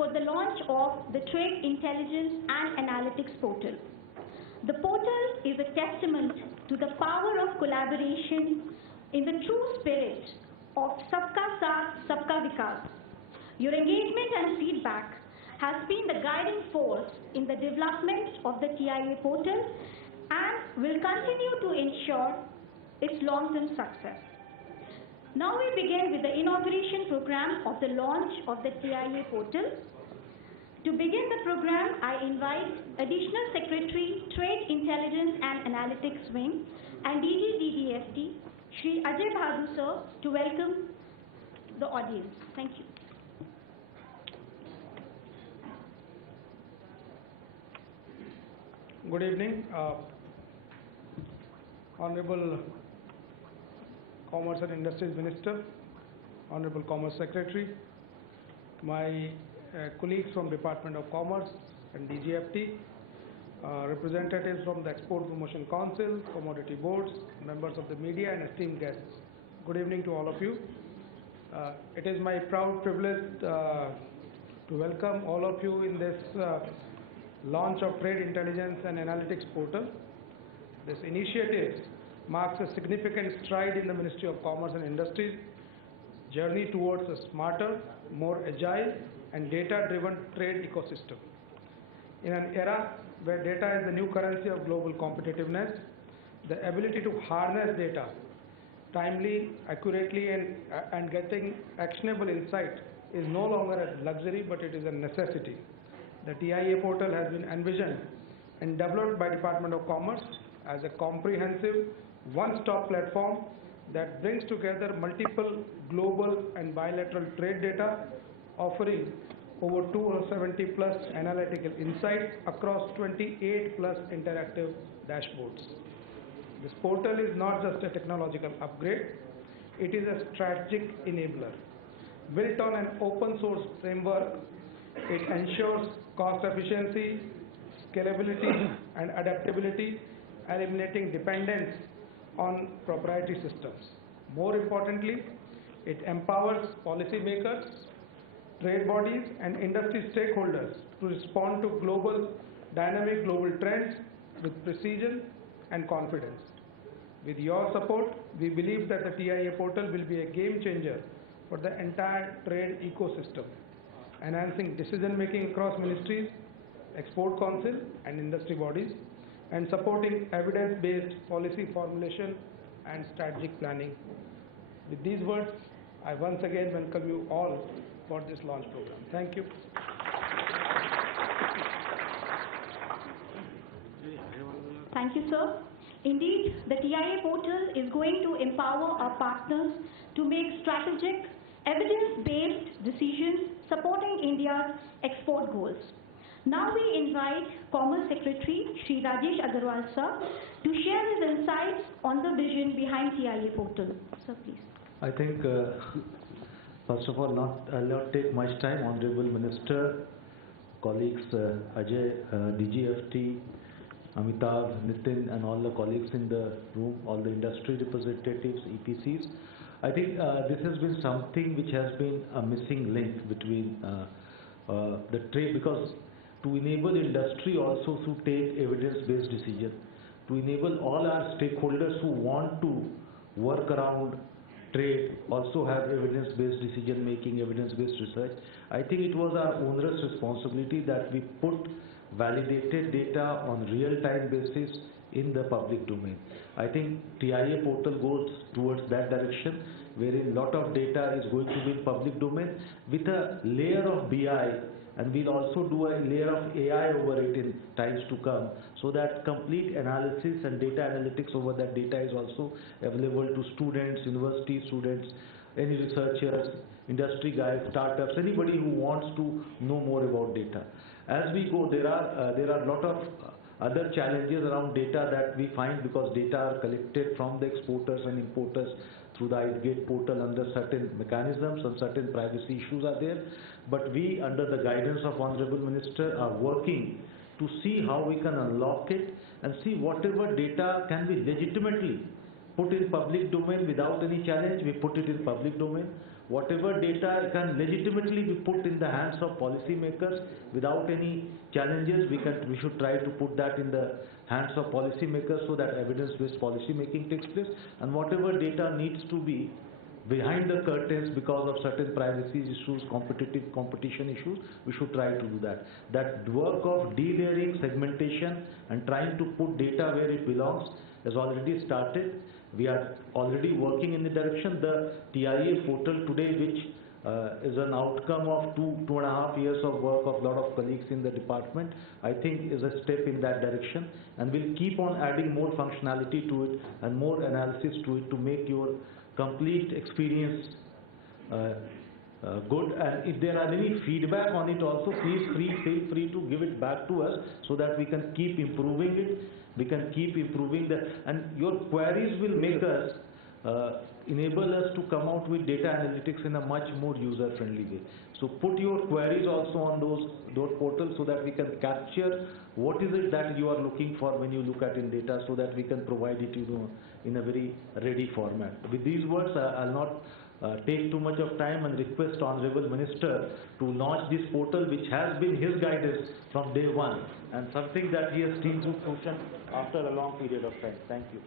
for the launch of the Trade Intelligence and Analytics Portal. The portal is a testament to the power of collaboration in the true spirit of Sabka Saath, Sabka Vikas. Your engagement and feedback has been the guiding force in the development of the TIA portal and will continue to ensure its long-term success. Now we begin with the inauguration program of the launch of the TIA portal. To begin the program, I invite Additional Secretary, Trade Intelligence and Analytics Wing and DG DDFT, Shri Ajay Bhadu sir, to welcome the audience. Thank you. Good evening, Honorable Commerce and Industries Minister, Honorable Commerce Secretary, my colleagues from Department of Commerce and DGFT, representatives from the Export Promotion Council, commodity boards, members of the media and esteemed guests. Good evening to all of you. It is my proud privilege to welcome all of you in this launch of Trade Intelligence and Analytics Portal. This initiative marks a significant stride in the Ministry of Commerce and Industries' journey towards a smarter, more agile and data-driven trade ecosystem. In an era where data is the new currency of global competitiveness, the ability to harness data timely, accurately and getting actionable insight is no longer a luxury, but it is a necessity. The TIA portal has been envisioned and developed by Department of Commerce as a comprehensive one-stop platform that brings together multiple global and bilateral trade data, offering over 270 plus analytical insights across 28 plus interactive dashboards. This portal is not just a technological upgrade, it is a strategic enabler. Built on an open source framework, it ensures cost efficiency, scalability and adaptability, eliminating dependence on proprietary systems. More importantly, it empowers policymakers, trade bodies and industry stakeholders to respond to dynamic global trends with precision and confidence. With your support, we believe that the TIA portal will be a game changer for the entire trade ecosystem, enhancing decision-making across ministries, export council and industry bodies, and supporting evidence-based policy formulation and strategic planning. With these words, I once again welcome you all for this launch program. Thank you. Thank you, sir. Indeed, the TIA portal is going to empower our partners to make strategic, evidence-based decisions supporting India's export goals. Now we invite Commerce Secretary Shri Rajesh Agarwal sir to share his insights on the vision behind TIA portal. Sir, please. I think, first of all, I'll not take much time. Honorable Minister, colleagues Ajay, DGFT, Amitabh, Nitin and all the colleagues in the room, all the industry representatives, EPCs. I think this has been something which has been a missing link between the trade, because to enable industry also to take evidence-based decision, to enable all our stakeholders who want to work around trade also have evidence-based decision making, evidence-based research. I think it was our onerous responsibility that we put validated data on real-time basis in the public domain. I think TIA portal goes towards that direction, wherein lot of data is going to be in public domain with a layer of BI, and we'll also do a layer of AI over it in times to come, so that complete analysis and data analytics over that data is also available to students, university students, any researchers, industry guys, startups, anybody who wants to know more about data. As we go, there are a lot of other challenges around data that we find, because data are collected from the exporters and importers through the IGATE portal under certain mechanisms, and certain privacy issues are there. But we, under the guidance of Honorable Minister, are working to see how we can unlock it and see whatever data can be legitimately put in public domain without any challenge, we put it in public domain. whatever data can legitimately be put in the hands of policymakers without any challenges, we should try to put that in the hands of policymakers so that evidence-based policy making takes place, and whatever data needs to be behind the curtains because of certain privacy issues, competition issues, we should try to do that. That work of delayering, segmentation and trying to put data where it belongs has already started. We are already working in the direction. The TIA portal today, which is an outcome of two and a half years of work of a lot of colleagues in the department, I think is a step in that direction, and we'll keep on adding more functionality to it and more analysis to it to make your complete experience good. And if there are any feedback on it also, please feel free to give it back to us so that we can keep improving it. We can keep improving that, and your queries will make us enable us to come out with data analytics in a much more user-friendly way. So put your queries also on those portals so that we can capture what is it that you are looking for when you look at in data, so that we can provide it in a very ready format. With these words, I'll not take too much of time and request Honorable Minister to launch this portal, which has been his guidance from day one and something that he has seen through fruition after a long period of time. Thank you.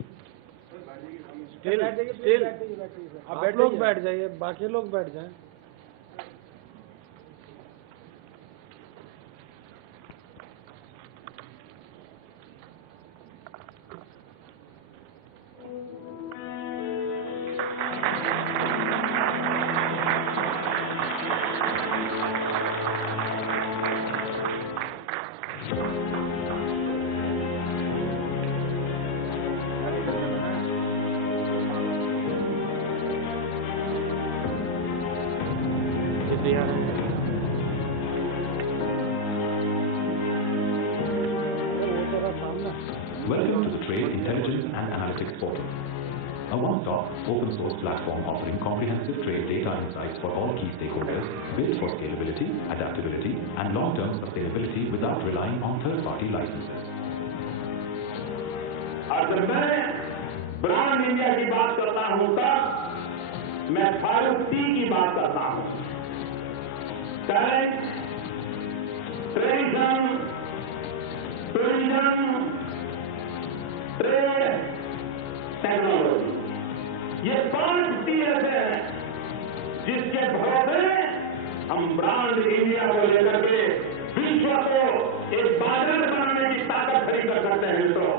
आप लोग बैठ जाइए, बाकी लोग बैठ जाएं. Welcome to the Trade Intelligence and Analytics Portal, a one-stop open-source platform offering comprehensive trade data insights for all key stakeholders, built for scalability, adaptability, and long-term sustainability without relying on third-party licenses. अगर मैं brand India की बात करता हूं तब मैं 5T की बात करता हूं. Talent, tradition, tourism, trade, technology, ये 5T ऐसे हैं जिसके भरोसे हम ब्रांड इंडिया को लेकर के विश्व को एक बाजार बनाने की ताकत खड़ी कर सकते हैं. मित्रों,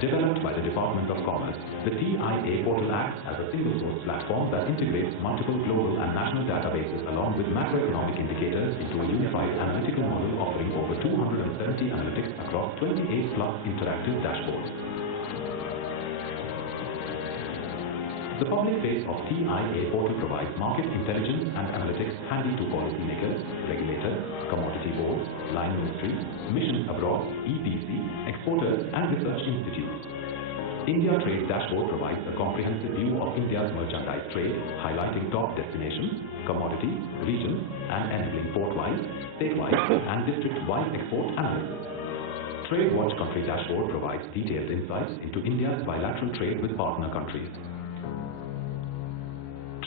Developed by the Department of Commerce, the TIA portal acts as a single source platform that integrates multiple global and national databases along with macroeconomic indicators into a unified analytical model offering over 270 analytics across 28 plus interactive dashboards. The public face of TIA portal provides market intelligence and analytics handy to policymakers, regulators, commodity boards, line ministries, missions abroad, EPC, exporters and research institutes. India Trade Dashboard provides a comprehensive view of India's merchandise trade, highlighting top destinations, commodities, regions and enabling port-wise, state-wise and district-wide export analysis. Trade Watch Country Dashboard provides detailed insights into India's bilateral trade with partner countries.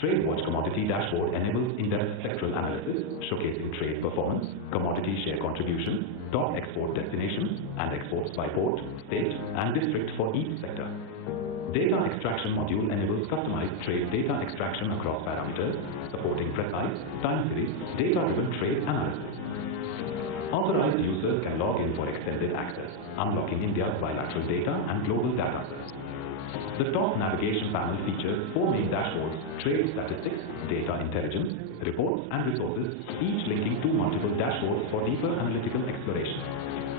Trade Watch Commodity Dashboard enables in-depth sectoral analysis, showcasing trade performance, commodity share contribution, top export destinations, and exports by port, state, and district for each sector. Data Extraction module enables customized trade data extraction across parameters, supporting precise, time-series, data-driven trade analysis. Authorized users can log in for extended access, unlocking India's bilateral data and global data sets. The top navigation panel features 4 main dashboards: trade statistics, data intelligence, reports and resources, each linking to multiple dashboards for deeper analytical exploration.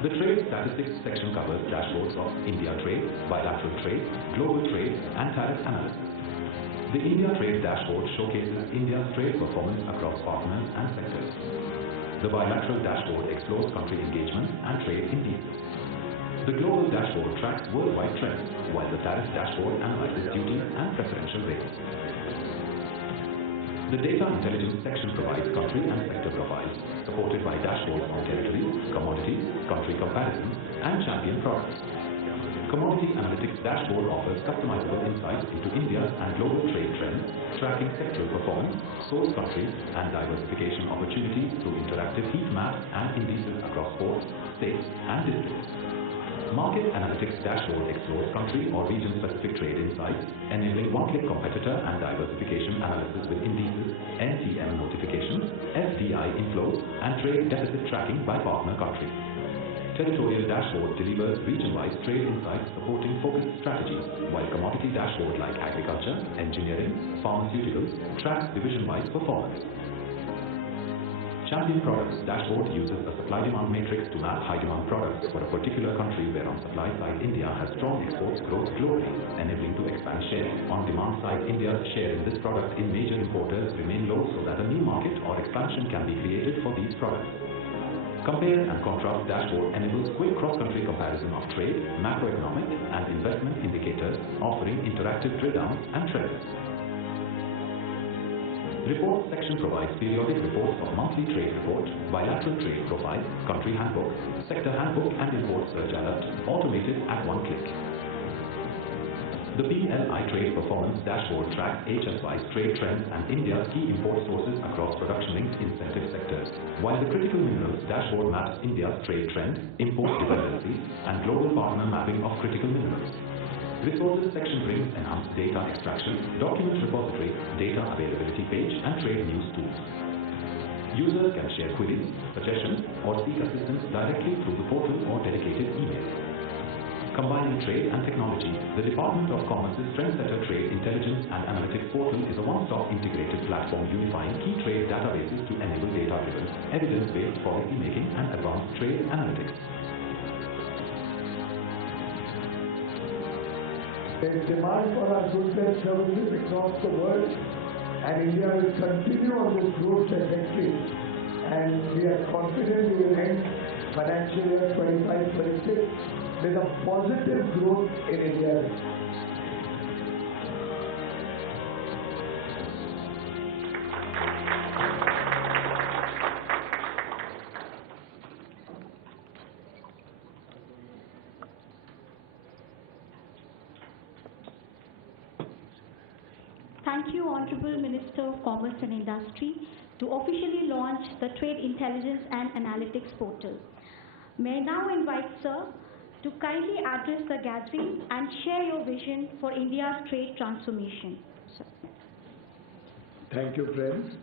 The trade statistics section covers dashboards of India trade, bilateral trade, global trade and tariff analysis. The India Trade Dashboard showcases India's trade performance across partners and sectors. The bilateral dashboard explores country engagement and trade indices. The global dashboard tracks worldwide trends, while the tariff dashboard analyzes duties and preferential rates. The data intelligence section provides country and sector profiles, supported by dashboards on territories, commodities, country comparisons, and champion products. Commodity Analytics Dashboard offers customizable insights into India's and global trade trends, tracking sectoral performance, source countries, and diversification opportunities through interactive heat maps and indices across ports, states, and districts. Market Analytics Dashboard explores country or region-specific trade insights, enabling one-click competitor and diversification analysis with indices, NTM notifications, FDI inflows, and trade deficit tracking by partner countries. Territorial Dashboard delivers region-wise trade insights supporting focused strategies, while Commodity Dashboard like agriculture, engineering, pharmaceuticals tracks division-wise performance. Champion Products Dashboard uses a supply-demand matrix to map high-demand products for a particular country where on supply side India has strong exports growth globally, enabling to expand share. On demand side, India's share in this product in major importers remain low so that a new market or expansion can be created for these products. Compare and Contrast Dashboard enables quick cross-country comparison of trade, macroeconomic, and investment indicators, offering interactive drill downs and trends. Reports section provides periodic reports of monthly trade report, bilateral trade profile, country handbook, sector handbook, and import search alert, automated at one click. The PLI Trade Performance Dashboard tracks HSY's trade trends and India's key import sources across production-linked incentive sectors, while the Critical Minerals Dashboard maps India's trade trend, import dependencies, and global partner mapping of critical minerals. Resources section brings enhanced data extraction, document repository, data availability page, and trade news tools. Users can share queries, suggestions, or seek assistance directly through the portal or dedicated email. Combining trade and technology, the Department of Commerce's Trendsetter Trade Intelligence and Analytics Portal is a one-stop integrated platform unifying key trade databases to enable data-driven, evidence-based policy making and advanced trade analytics. There is demand for our goods and services across the world, and India will continue on this growth trajectory, and we are confident we will end financial year 25-26 with a positive growth in India. Thank you, Honorable Minister of Commerce and Industry, to officially launch the Trade Intelligence and Analytics Portal. May I now invite Sir to kindly address the gathering and share your vision for India's trade transformation. Sir. Thank you, friends.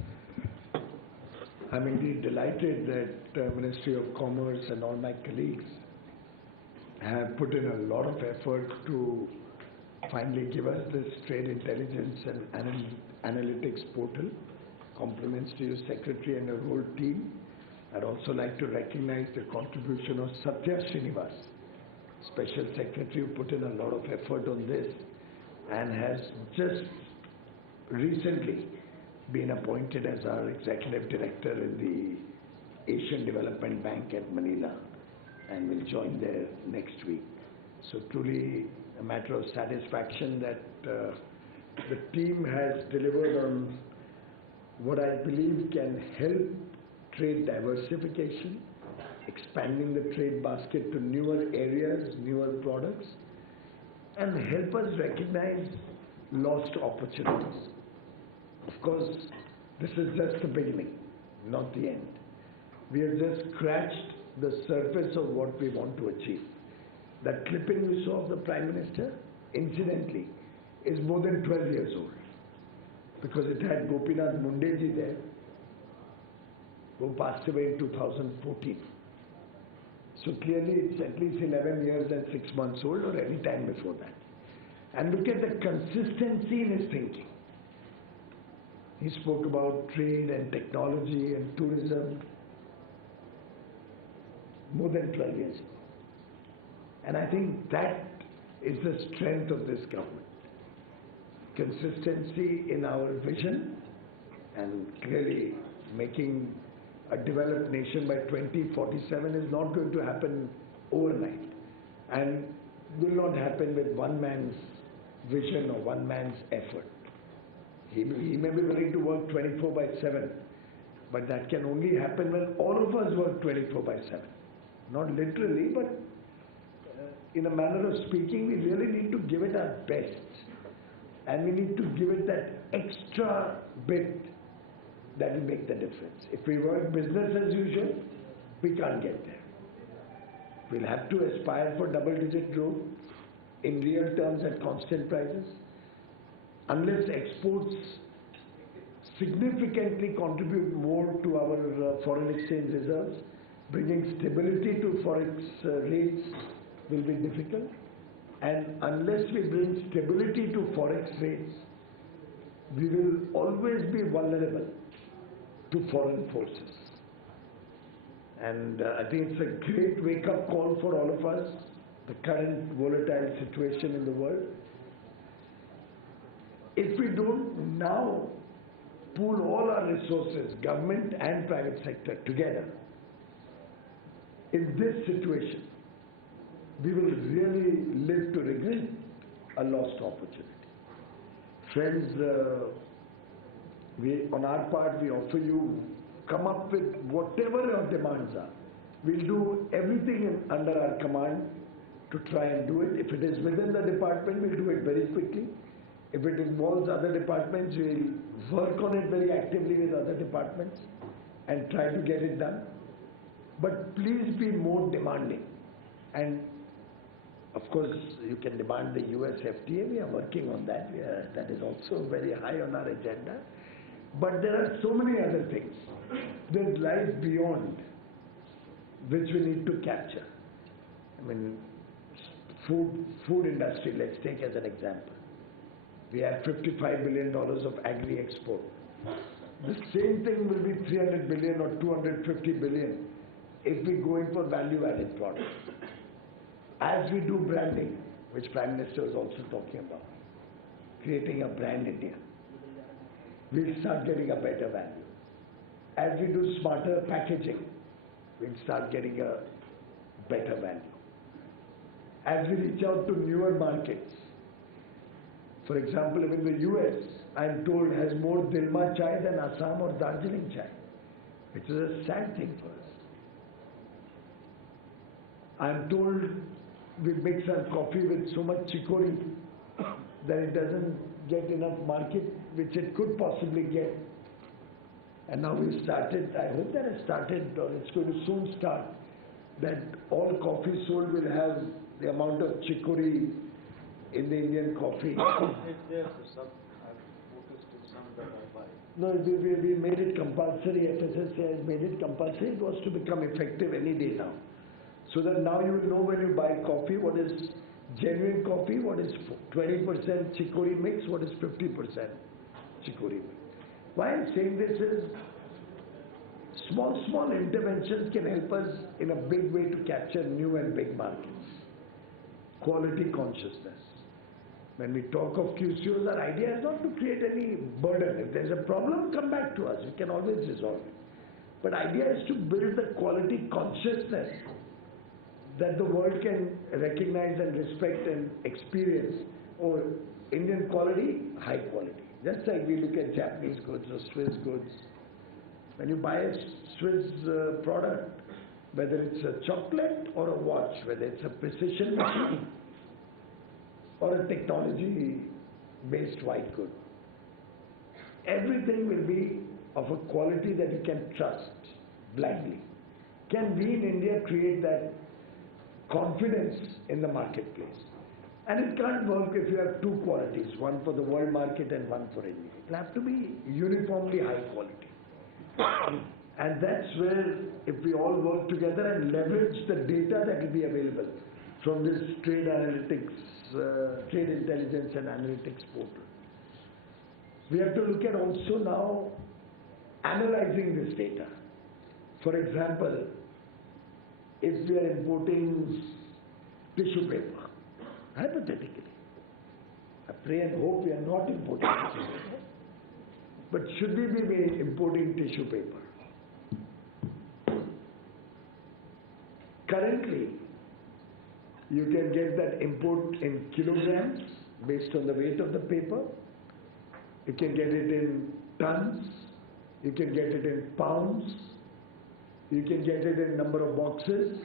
I'm indeed delighted that Ministry of Commerce and all my colleagues have put in a lot of effort to finally give us this Trade Intelligence and Analytics Portal. Compliments to your Secretary and your whole team. I'd also like to recognize the contribution of Satya Srinivas, Special Secretary, who put in a lot of effort on this and has just recently been appointed as our Executive Director in the Asian Development Bank at Manila and will join there next week. So truly a matter of satisfaction that the team has delivered on what I believe can help trade diversification, expanding the trade basket to newer areas, newer products, and help us recognize lost opportunities. Of course, this is just the beginning, not the end. We have just scratched the surface of what we want to achieve. That clipping you saw of the Prime Minister, incidentally, is more than 12 years old, because it had Gopinath Mundeji there, who passed away in 2014. So clearly it's at least 11 years and 6 months old, or any time before that. And look at the consistency in his thinking. He spoke about trade and technology and tourism more than 12 years ago. And I think that is the strength of this government. Consistency in our vision, and clearly making a developed nation by 2047 is not going to happen overnight, and will not happen with one man's vision or one man's effort. He may be willing to work 24/7, but that can only happen when all of us work 24/7. Not literally, but in a manner of speaking, we really need to give it our best. And we need to give it that extra bit that will make the difference. If we work business as usual, we can't get there. We'll have to aspire for double-digit growth in real terms at constant prices. Unless exports significantly contribute more to our foreign exchange reserves, bringing stability to forex rates will be difficult. And unless we bring stability to forex rates, we will always be vulnerable to foreign forces. And I think it's a great wake-up call for all of us, the current volatile situation in the world. If we don't now pool all our resources, government and private sector together, in this situation, we will really live to regret a lost opportunity. Friends, on our part, we offer you, come up with whatever your demands are. We'll do everything under our command to try and do it. If it is within the department, we'll do it very quickly. If it involves other departments, we'll work on it very actively with other departments and try to get it done. But please be more demanding. And of course, you can demand the US FTA. We are working on that. That is also very high on our agenda. But there are so many other things. There's life beyond which we need to capture. I mean, food industry, let's take as an example. We have $55 billion of agri-export. The same thing will be 300 billion or 250 billion if we go in for value-added products. As we do branding, which Prime Minister was also talking about, creating a brand India, we'll start getting a better value. As we do smarter packaging, we'll start getting a better value. As we reach out to newer markets, for example, even the US, I'm told, has more Dilma chai than Assam or Darjeeling chai, which is a sad thing for us. I'm told we mix our coffee with so much chicory that it doesn't get enough market which it could possibly get. And now we've started, I hope that has started, or it's going to soon start, that all coffee sold will have the amount of chicory in the Indian coffee. It's there for some, I've noticed in some that I buy. No, we made it compulsory, FSSAI has made it compulsory. It was to become effective any day now. So that now you will know when you buy coffee what is genuine coffee, what is 20% chicory mix, what is 50% chicory mix. Why I'm saying this is small interventions can help us in a big way to capture new and big markets. Quality consciousness. When we talk of QCOs, our idea is not to create any burden. If there's a problem, come back to us. We can always resolve it. But idea is to build the quality consciousness that the world can recognize and respect and experience. Or Indian quality, high quality. Just like we look at Japanese goods or Swiss goods. When you buy a Swiss product, whether it's a chocolate or a watch, whether it's a precision machine or a technology-based white good, everything will be of a quality that you can trust blindly. Can we in India create that confidence in the marketplace? And it can't work if you have two qualities, one for the world market and one for India. It will have to be uniformly high quality. And that's where, if we all work together and leverage the data that will be available from this trade analytics, trade intelligence and analytics portal, we have to look at also now analyzing this data. For example, if we are importing tissue paper, hypothetically, I pray and hope we are not importing tissue paper, but should we be importing tissue paper? Currently, you can get that import in kilograms based on the weight of the paper. You can get it in tons. You can get it in pounds. You can get it in number of boxes.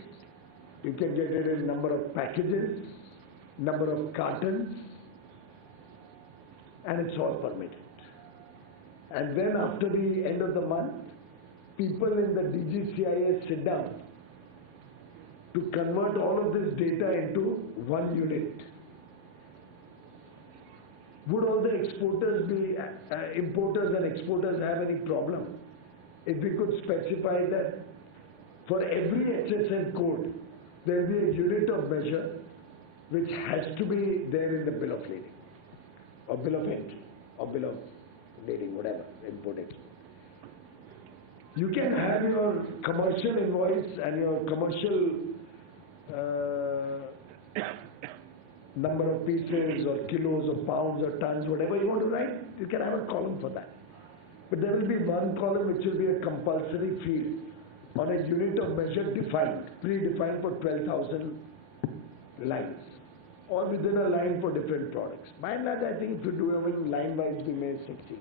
You can get it in number of packages, number of cartons, and it's all permitted. And then after the end of the month, people in the DGCIS sit down to convert all of this data into one unit. Would all the exporters be, importers and exporters have any problem if we could specify that for every HSN code, there will be a unit of measure which has to be there in the bill of lading, or bill of entry, or bill of lading, whatever, import export. You can have your commercial invoice and your commercial number of pieces or kilos or pounds or tons, whatever you want to write, you can have a column for that. But there will be one column which will be a compulsory field on a unit of measure defined, predefined for 12,000 lines, or within a line for different products. By and large, I think if you do it line-wise, we may succeed.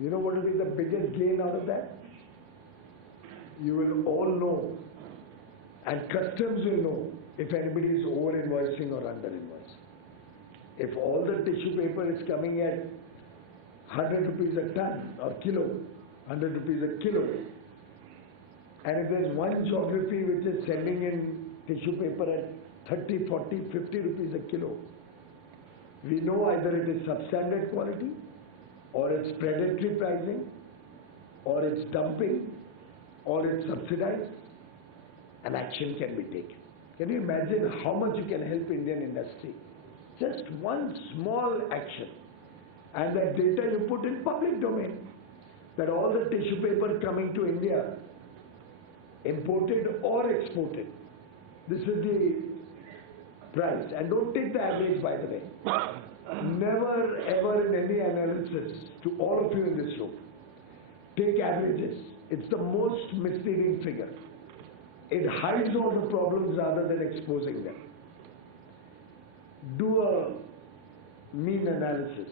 You know what will be the biggest gain out of that? You will all know, and customs will know, if anybody is over-invoicing or under-invoicing. If all the tissue paper is coming at 100 rupees a ton or kilo, 100 rupees a kilo, and if there's one geography which is sending in tissue paper at 30, 40, 50 rupees a kilo, we know either it is substandard quality, or it's predatory pricing, or it's dumping, or it's subsidized, and action can be taken. Can you imagine how much you can help Indian industry? Just one small action, and that data you put in public domain, that all the tissue paper coming to India, imported or exported, this is the price. And don't take the average, by the way. Never ever in any analysis, to all of you in this room, take averages. It's the most misleading figure. It hides all the problems rather than exposing them. Do a mean analysis,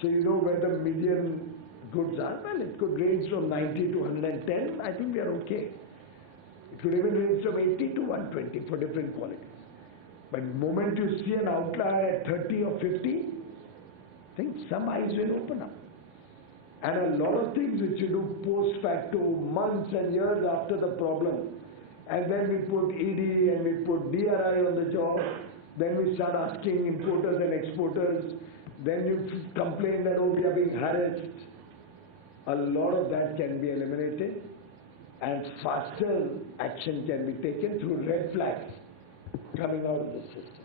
so you know where the median goods are. Well, it could range from 90 to 110. I think we are okay. It could even range from 80 to 120 for different qualities. But the moment you see an outlier at 30 or 50, I think some eyes will open up. And a lot of things which you do post facto, months and years after the problem, and then we put ED and we put DRI on the job, then we start asking importers and exporters, then you complain that, oh, we are being harassed. A lot of that can be eliminated, and faster action can be taken through red flags coming out of the system.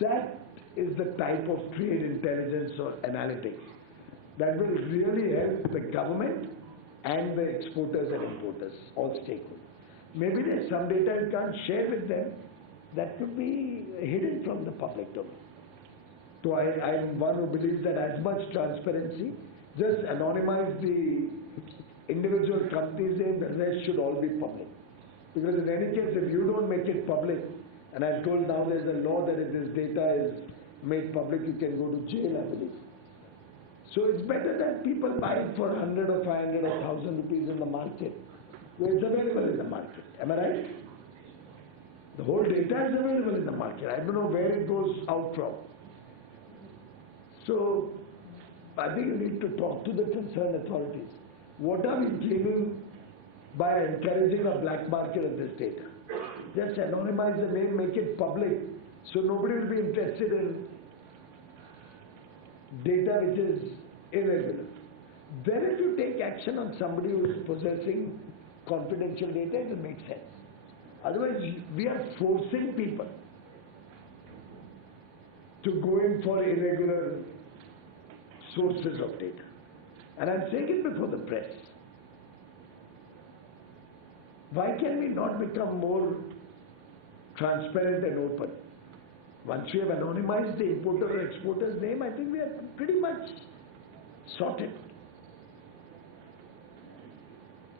That is the type of trade intelligence or analytics that will really help the government and the exporters and importers, all stakeholders. Maybe there's some data you can't share with them that could be hidden from the public domain. So I'm one who believes that as much transparency, just anonymize the individual companies' name, the rest should all be public. Because in any case, if you don't make it public, and I'm told now there's a law that if this data is made public, you can go to jail, I believe. So it's better that people buy it for 100 or 500 or 1,000 rupees in the market, where it's available in the market. Am I right? The whole data is available in the market. I don't know where it goes out from. So I think you need to talk to the concerned authorities. What are we gaining by encouraging a black market of this data? Just anonymize the name, make it public, so nobody will be interested in data which is irrelevant. Then if you take action on somebody who is possessing confidential data, it will make sense. Otherwise, we are forcing people to go in for irregular sources of data. And I'm saying it before the press. Why can we not become more transparent and open? Once we have anonymized the importer or exporter's name, I think we are pretty much sorted.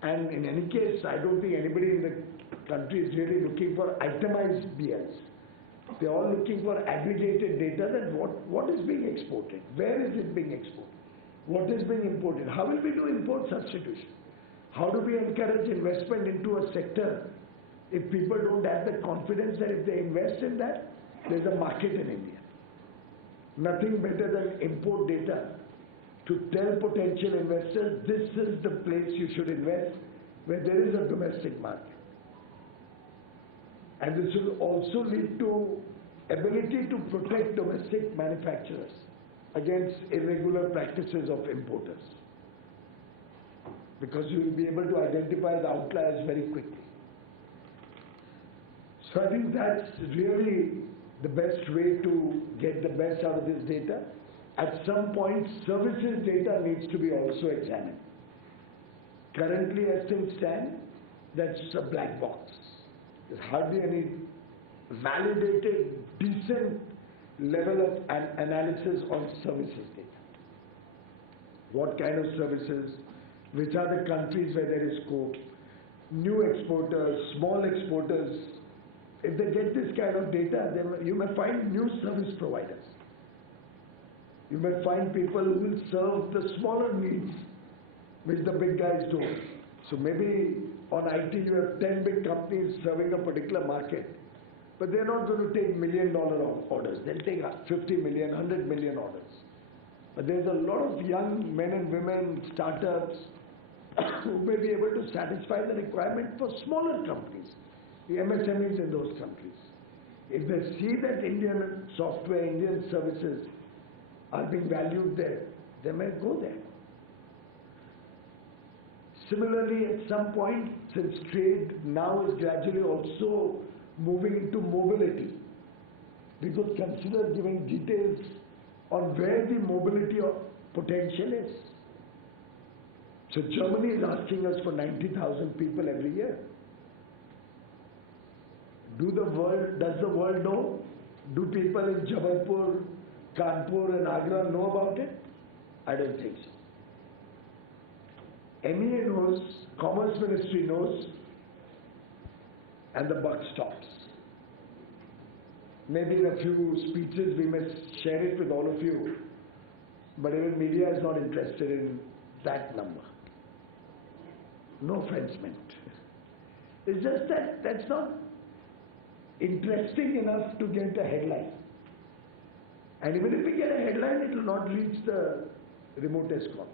And in any case, I don't think anybody in the country is really looking for itemized BLs. They're all looking for aggregated data that what is being exported, where is it being exported, what is being imported, how will we do import substitution? How do we encourage investment into a sector if people don't have the confidence that if they invest in that, there's a market in India? Nothing better than import data to tell potential investors, this is the place you should invest where there is a domestic market. And this will also lead to ability to protect domestic manufacturers against irregular practices of importers. Because you will be able to identify the outliers very quickly. So I think that's really the best way to get the best out of this data. At some point, services data needs to be also examined. Currently, as things stand, that's a black box. There's hardly any validated, decent level of analysis on services data. What kind of services, which are the countries where there is scope, new exporters, small exporters. If they get this kind of data, then you may find new service providers. You may find people who will serve the smaller needs, which the big guys don't. So maybe on IT you have 10 big companies serving a particular market, but they're not going to take $1 million orders. They'll take 50 million, 100 million orders. But there's a lot of young men and women, startups, who may be able to satisfy the requirement for smaller companies, the MSMEs in those countries. If they see that Indian software, Indian services are being valued there, they may go there. Similarly, at some point, since trade now is gradually also moving into mobility, we could consider giving details on where the mobility of potential is. So Germany is asking us for 90,000 people every year. Does the world know? Do people in Jabalpur, Kanpur and Agra know about it? I don't think so. MEA knows, Commerce Ministry knows, and the buck stops. Maybe in a few speeches we may share it with all of you, but even media is not interested in that number. No offense meant. It's just that that's not interesting enough to get a headline. And even if we get a headline, it will not reach the remotest corner.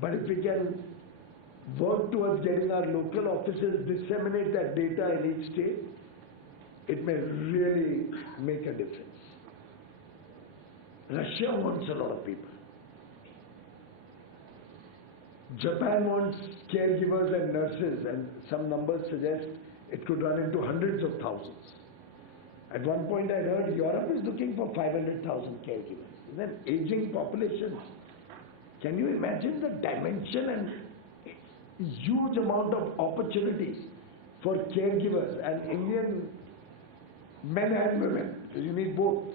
But if we can work towards getting our local offices disseminate that data in each state, it may really make a difference. Russia wants a lot of people. Japan wants caregivers and nurses, and some numbers suggest it could run into hundreds of thousands. At one point I heard Europe is looking for 500,000 caregivers. It's an aging population. Can you imagine the dimension and huge amount of opportunities for caregivers and Indian men and women? You need both.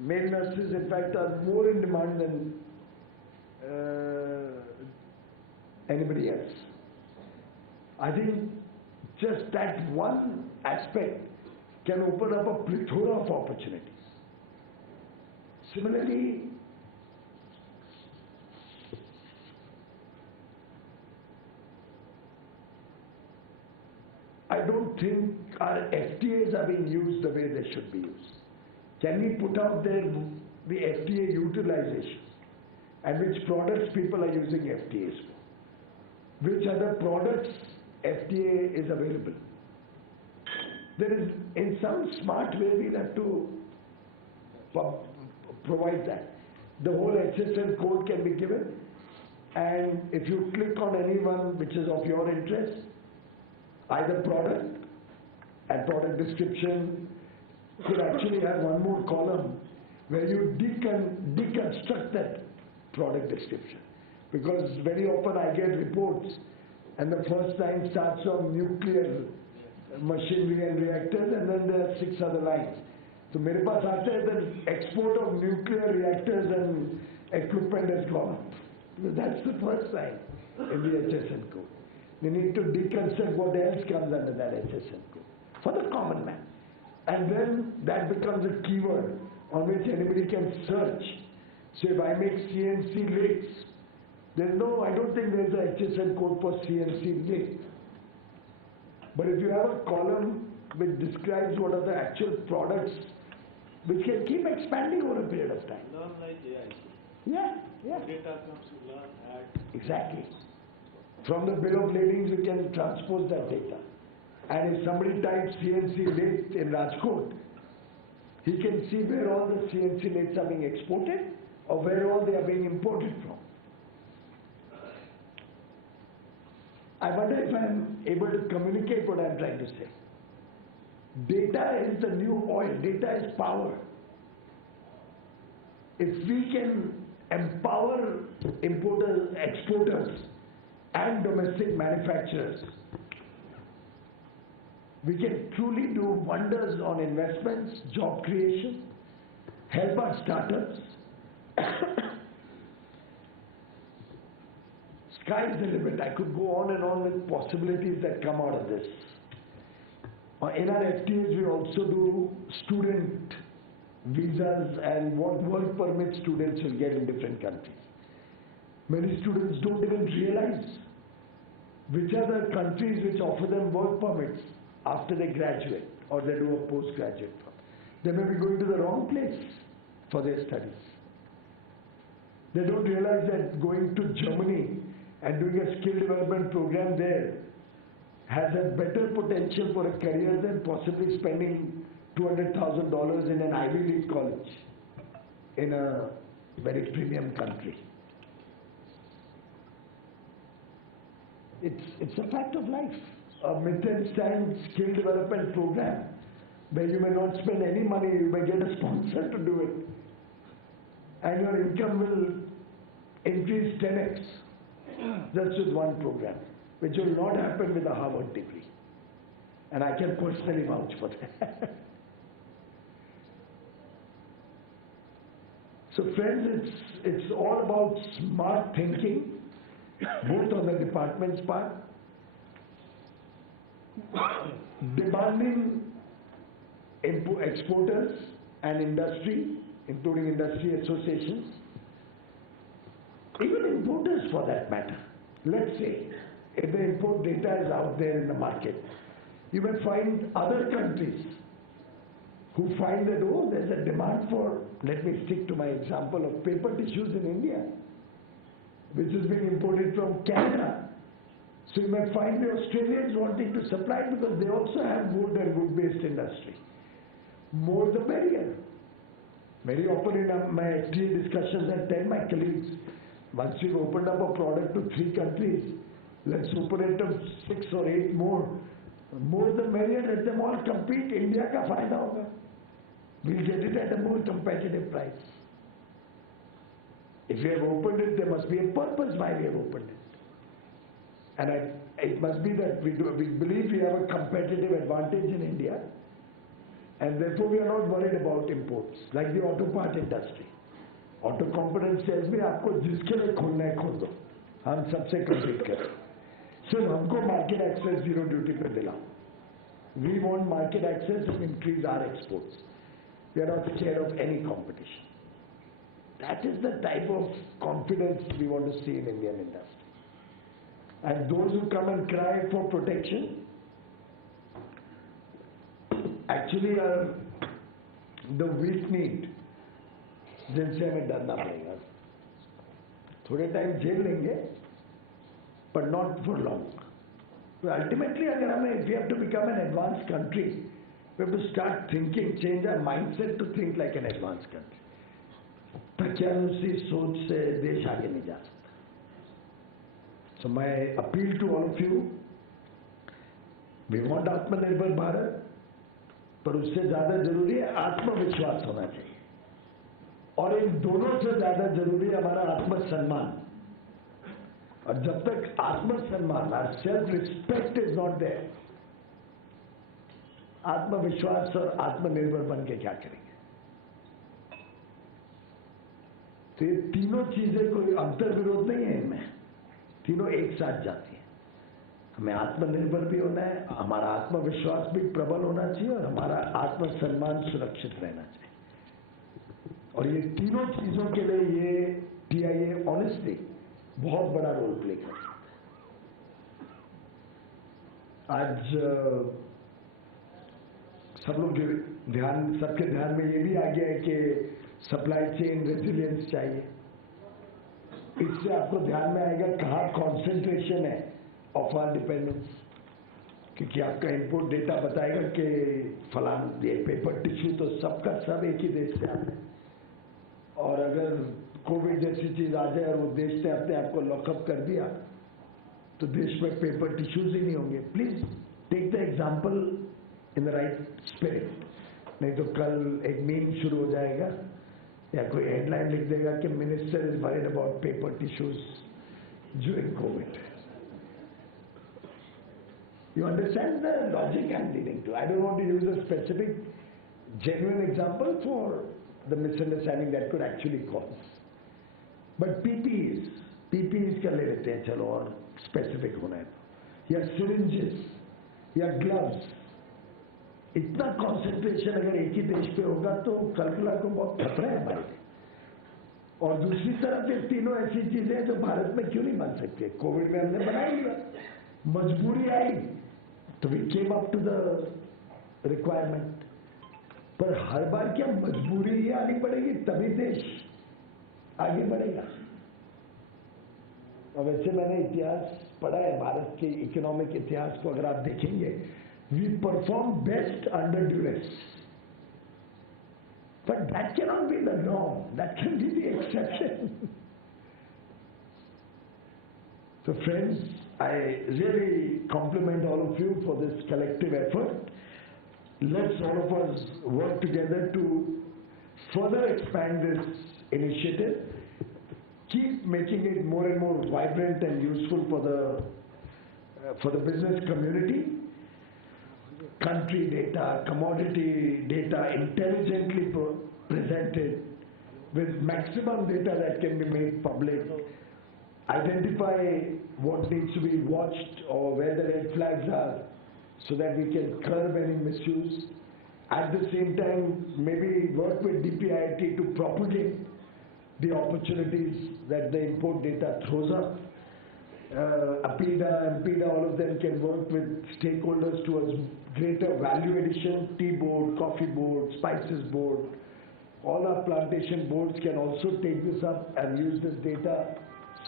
Male nurses, in fact, are more in demand than anybody else. I think just that one aspect can open up a plethora of opportunities. Similarly, I don't think our FTAs are being used the way they should be used. Can we put out there the FTA utilization and which products people are using FTAs for? Which other products FTA is available? There is, in some smart way, we'll have to provide that. The whole HSN code can be given, and if you click on any one which is of your interest, either product and product description could actually have one more column where you deconstruct that product description. Because very often I get reports and the first line starts on nuclear machinery and reactors, and then there are 6 other lines. So मेरे पास आता है that export of nuclear reactors and equipment has gone up. That's the first line in the HSN code. We need to deconstruct what else comes under that HSN code for the common man. And then that becomes a keyword on which anybody can search. So if I make CNC rates There's no, I don't think there's a HSN code for CNC lathe. But if you have a column which describes what are the actual products which can keep expanding over a period of time. Learn like AI. Yeah. Data comes to learn, add. Exactly. From the bill of ladings, you can transpose that data. And if somebody types CNC lathe in Rajkot, he can see where all the CNC lathes are being exported or where all they are being imported from. I wonder if I am able to communicate what I am trying to say. Data is the new oil. Data is power. If we can empower importers, exporters, and domestic manufacturers, we can truly do wonders on investments, job creation, help our startups. Sky's the limit. I could go on and on with possibilities that come out of this. In our FTAs, we also do student visas and what work permit students will get in different countries. Many students don't even realize which are the countries which offer them work permits after they graduate or they do a postgraduate program. They may be going to the wrong place for their studies. They don't realize that going to Germany and doing a skill development program there has a better potential for a career than possibly spending $200,000 in an Ivy League college in a very premium country. It's a fact of life. A Mittelstand skill development program where you may not spend any money, you may get a sponsor to do it, and your income will increase 10x just with one program, which will not happen with a Harvard degree. And I can personally vouch for that. So friends, it's all about smart thinking, both on the department's part, demanding exporters and industry, including industry associations, even importers for that matter. Let's say, if the import data is out there in the market, you may find other countries who find that, oh, there's a demand for, let me stick to my example of paper tissues in India, which is being imported from Canada. So you may find the Australians wanting to supply because they also have wood and wood-based industry. More the merrier. Very often in my FTA discussions, I tell my colleagues, once we've opened up a product to 3 countries, let's open it to 6 or 8 more. More the merrier, let them all compete. India ka fayda hoga. We'll get it at a more competitive price. If we have opened it, there must be a purpose why we have opened it. And it must be that we believe we have a competitive advantage in India, and therefore we are not worried about imports, like the auto part industry. Auto component says me, आपको जिसके लिए खोलना है खोल दो, हम सबसे compete करें. सिर्फ हमको market access zero duty पे दिलाओ. We want market access and increase our exports. We are not scared of any competition. That is the type of confidence we want to see in Indian industry. And those who come and cry for protection actually are the weak need, जिनसे हमें डरना पड़ेगा. थोड़े time झेल लेंगे, but not for long. So ultimately, अगर हमें, if we have to become an advanced country, we have to start thinking, change our mindset to think like an advanced country. तकियानुसी सोच से देश आगे नहीं जा सकता. So my appeal to all of you, we want आत्मनिर्भर भारत, पर उससे ज्यादा जरूरी है आत्मविश्वास होना चाहिए. और इन दोनों से ज्यादा जरूरी है हमारा आत्मसम्मान. और जब तक आत्मसम्मान, our self-respect is not there, आत्मविश्वास और आत्मनिर्भर बन के क्या करेंगे? तो ये तीनों चीजें कोई अंतर विरोध नहीं है इनमें, तीनों एक साथ जाती हैं. हमें आत्मनिर्भर भी होना है, हमारा आत्मविश्वास भी प्रबल होना चाहिए और हमारा आत्मसम्मान सुरक्षित रहना चाहिए. और ये तीनों चीजों के लिए ये TIA ऑनेस्टली बहुत बड़ा रोल प्ले कर सकते हैं। आज सब लोग सबके ध्यान में ये भी आ गया है कि सप्लाई चेन रेजिलियंस चाहिए। इससे आपको ध्यान में आएगा कहाँ कॉन्सेंट्रेशन है ऑफ आर डिपेंडेंस, क्योंकि आपका इनपुट डेटा बताएगा कि फलान ये पेपर टिश्यू तो सबका सब एक ही देश से आता है, और अगर कोविड जैसी चीज आ जाए और वो देश ने अपने आप को लॉकअप कर दिया तो देश में पेपर टिश्यूज ही नहीं होंगे। Please take the example in the right spirit, नहीं तो कल एक मीम शुरू हो जाएगा या कोई हेडलाइन लिख देगा कि minister is worried about paper tissues during Covid. You understand the logic I'm leading to. I don't want to use a specific, genuine example for the misunderstanding that could actually cause. But PPEs कर ले लेते हैं चलो, और specific होना है तो, या syringes, या gloves, इतना concentration अगर एक ही देश पे होगा तो कल्पना को बहुत खतरा है हमारे लिए। और दूसरी तरफ ये तीनों ऐसी चीजें हैं जो भारत में क्यों नहीं बन सकती। कोविड में हमने बना लिया, मजबूरी आई तो we came up to the requirement, पर हर बार क्या मजबूरी ही आनी पड़ेगी तभी देश आगे बढ़ेगा। और वैसे मैंने इतिहास पढ़ा है, भारत के इकोनॉमिक इतिहास को अगर आप देखेंगे, we perform best under duress, but that can not be the norm, that can be the exception. So friends, I really compliment all of you for this collective effort. Let's all of us work together to further expand this initiative, keep making it more and more vibrant and useful for the business community. Country data, commodity data intelligently presented with maximum data that can be made public. Identify what needs to be watched or where the red flags are so that we can curb any misuse. At the same time, maybe work with DPIIT to propagate the opportunities that the import data throws up. APIDA, MPIDA, all of them can work with stakeholders towards greater value addition. Tea board, coffee board, spices board, all our plantation boards can also take this up and use this data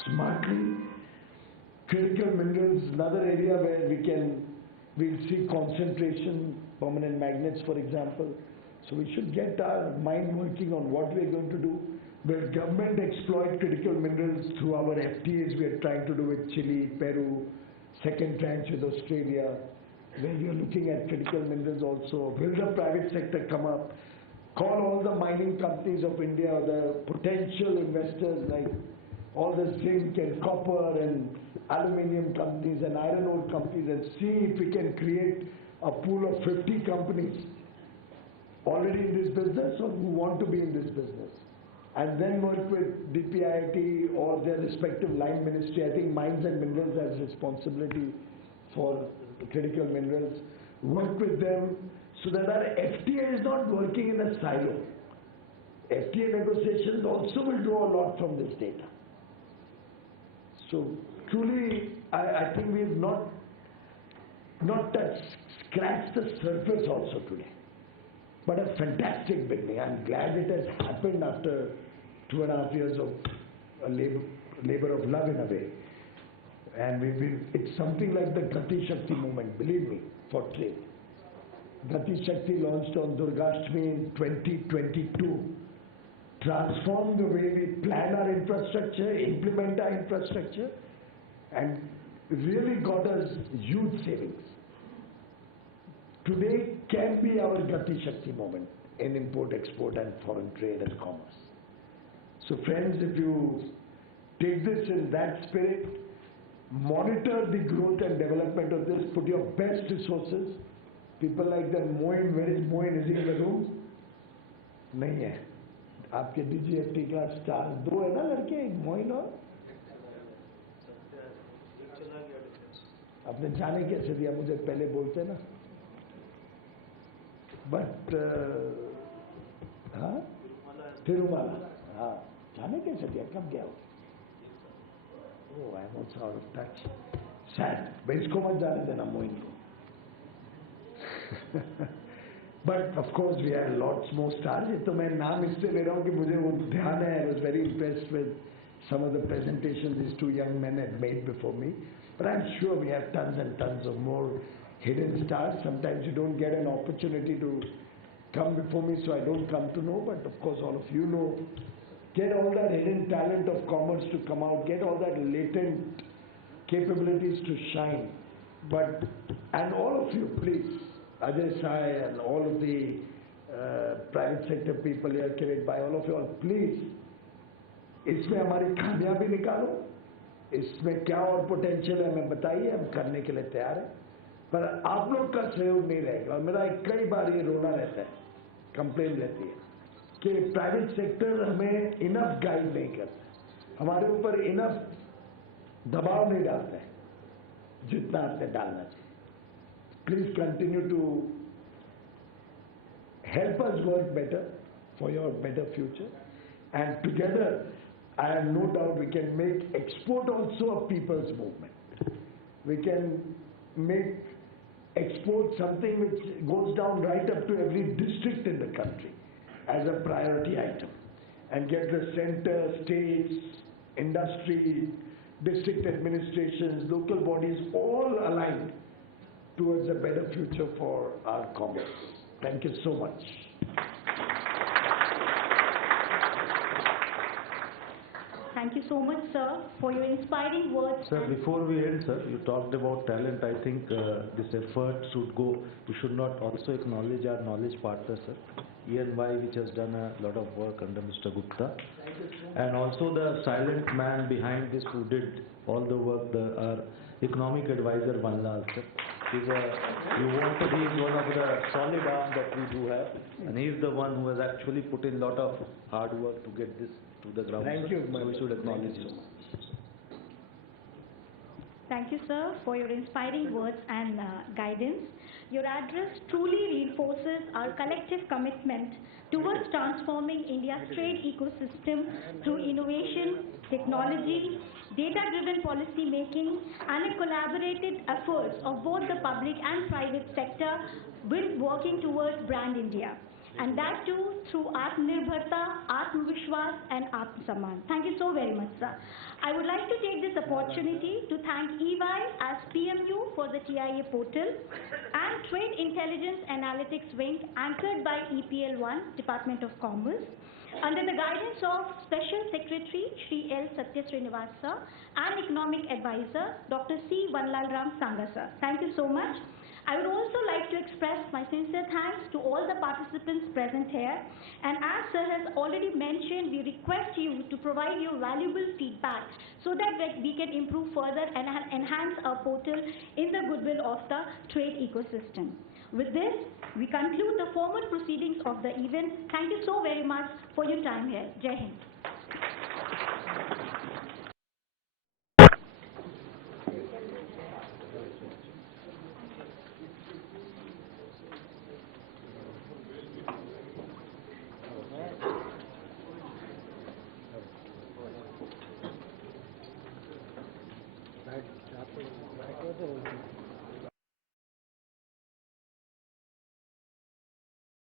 smartly. Critical minerals, another area where we'll see concentration, permanent magnets for example. So we should get our mind working on what we're going to do. Will government exploit critical minerals through our FTAs we are trying to do with Chile, Peru, second tranche with Australia, where we are looking at critical minerals also. Will the private sector come up? Call all the mining companies of India, the potential investors like all the zinc and copper and aluminium companies and iron ore companies, and see if we can create a pool of 50 companies already in this business or who want to be in this business. And then work with DPIIT or their respective line ministry. I think Mines and Minerals has responsibility for critical minerals. Work with them so that our FTA is not working in a silo. FTA negotiations also will do a lot from this data. So truly, I think we've not scratched the surface also today, but a fantastic beginning. I'm glad it has happened after 2.5 years of labor of love in a way, and it's something like the Gati Shakti movement, believe me, for trade. Gati Shakti launched on Durgashtami in 2022. Transform the way we plan our infrastructure, implement our infrastructure, and really got us huge savings. Today can be our Gati Shakti moment in import, export and foreign trade and commerce. So friends, if you take this in that spirit, monitor the growth and development of this, put your best resources. People like that Moin, where is Moin? Is he in the room? नहीं है। आपके DGFT class 4 2 है ना लड़के, एक मोइन और आपने जाने कैसे दिया, मुझे पहले बोलते ना। बट हाँ तिरुमाला, हाँ जाने कैसे दिया, कब गया हो? Oh, I'm also out of touch. Sad. But इसको मत जाने देना मोइन को. But of course we had lots more stars. ये तो मैं नाम इससे ले रहा हूँ कि मुझे वो ध्यान है. I was very impressed with some of the presentations these two young men had made before me. But I'm sure we have tons and tons of more hidden stars. Sometimes you don't get an opportunity to come before me, so I don't come to know. But of course, all of you know. Get all that hidden talent of commerce to come out. Get all that latent capabilities to shine. And all of you, please, Ajay Sai and all of the private sector people here, Kirit Bhai, all of you all, please, इसमें हमारी कामयाबी निकालो, इसमें क्या और potential है हमें बताइए, हम करने के लिए तैयार हैं. पर आप लोग का सहयोग नहीं रहेगा. और मेरा कई बार ये रोना रहता है, कंप्लेन रहती है कि प्राइवेट सेक्टर हमें इनफ गाइड नहीं करता, हमारे ऊपर इनफ दबाव नहीं डालता है जितना आपने डालना चाहिए. Please continue to help us work better for your better future, and together I have no doubt we can make export also a people's movement. We can make export something which goes down right up to every district in the country as a priority item, and get the center, states, industry, district administrations, local bodies all aligned towards a better future for our commerce. Thank you so much. Thank you so much, sir, for your inspiring words. Sir, before we end, sir, you talked about talent. I think this effort should go. We should not also acknowledge our knowledge partner, sir, ENY, which has done a lot of work under Mr. Gupta, and also the silent man behind this who did all the work, our economic advisor Vanlal, sir. He is one of the solid arm that we do have, and he is the one who has actually put in a lot of hard work to get this to the ground. Thank you. So we should acknowledge him. Thank you, sir, for your inspiring words and guidance. Your address truly reinforces our collective commitment towards transforming India's trade ecosystem through innovation, technology, data-driven policy making, and a collaborated efforts of both the public and private sector with working towards Brand India. And that too through Atmanirbharta, Atmavishwas and Atmasamman. Thank you so very much, sir. I would like to take this opportunity to thank EY as PMU for the TIA portal and Trade Intelligence Analytics Wing anchored by EPL1, Department of Commerce, under the guidance of Special Secretary Shri L. Satya Srinivasa and Economic Advisor Dr. C. Vanlal Ram Sangha, sir. Thank you so much. I would also like to express my sincere thanks to all the participants present here, and as sir has already mentioned, we request you to provide your valuable feedback so that we can improve further and enhance our portal in the goodwill of the trade ecosystem. With this, we conclude the formal proceedings of the event. Thank you so very much for your time here. Jai Hind. Right.